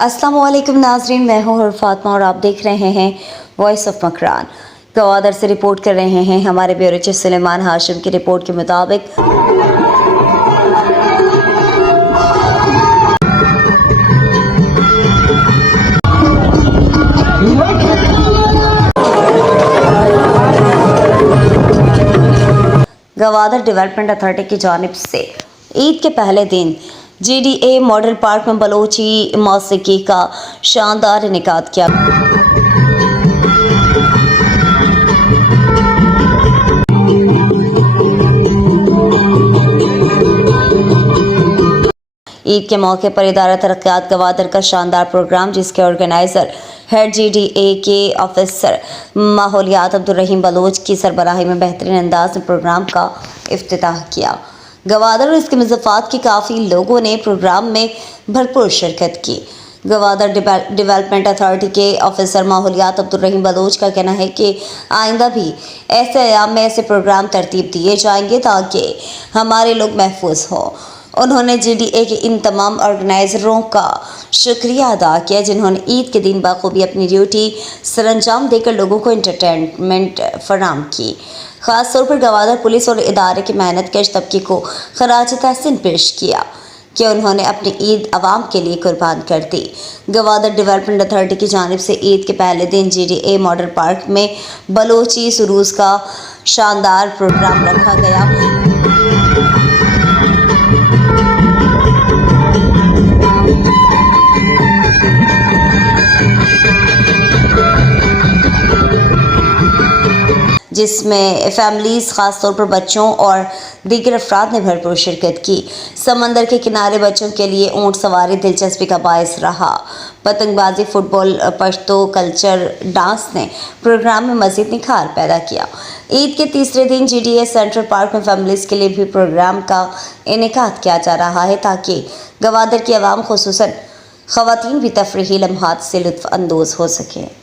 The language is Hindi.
अस्सलामुअलैकुम नाजरीन, मैं हूँ फातिमा और आप देख रहे हैं वॉइस ऑफ मकरान। गवादर से रिपोर्ट कर रहे हैं हमारे ब्यूरो चीफ सुलेमान हाशिम की रिपोर्ट के मुताबिक गवादर डेवलपमेंट अथॉरिटी की जानिब से ईद के पहले दिन GDA मॉडल पार्क में बलोची मौसीकी का शानदार इनेकाद किया। ईद के मौके पर इदारा तरक्यात गवादर का शानदार प्रोग्राम, जिसके ऑर्गेनाइजर हेड GDA के ऑफिसर माहौलियात अब्दुल रहीम बलोच की सरबराही में बेहतरीन अंदाज में प्रोग्राम का इफ्तिताह किया। गवादर और इसके मुज़फ़्फ़ात के काफ़ी लोगों ने प्रोग्राम में भरपूर शिरकत की। गवादर डेवलपमेंट अथॉरिटी के ऑफिसर माहौलियात अब्दुल रहीम बलोच का कहना है कि आइंदा भी ऐसे अयाम में ऐसे प्रोग्राम तरतीब दिए जाएंगे ताकि हमारे लोग महफूज हों। उन्होंने GDA के इन तमाम ऑर्गेनाइज़रों का शुक्रिया अदा किया जिन्होंने ईद के दिन बखूबी अपनी ड्यूटी सरअंजाम देकर लोगों को एंटरटेनमेंट फराहम की। ख़ास तौर पर गवादर पुलिस और इदारे के मेहनतकश तबके को खराज तहसीन पेश किया कि उन्होंने अपनी ईद आवाम के लिए कुर्बान कर दी। गवादर डेवलपमेंट अथॉरिटी की जानिब से ईद के पहले दिन GDA मॉडल पार्क में बलोची सुरूज का शानदार प्रोग्राम रखा गया। जिसमें फैमिलीज़ ख़ास तौर पर बच्चों और दीगर अफराद ने भरपूर शिरकत की। समंदर के किनारे बच्चों के लिए ऊँट सवारी दिलचस्पी का बायस रहा। पतंगबाजी, फुटबॉल, पश्तो कल्चर, डांस ने प्रोग्राम में मज़ीद निखार पैदा किया। ईद के तीसरे दिन GDA सेंट्रल पार्क में फैमिलीज़ के लिए भी प्रोग्राम का इनेकाद किया जा रहा है ताकि गवादर की आवाम खुसूसन ख़वातीन भी तफरीही लम्हात से लुत्फ़ अंदोज़ हो सकें।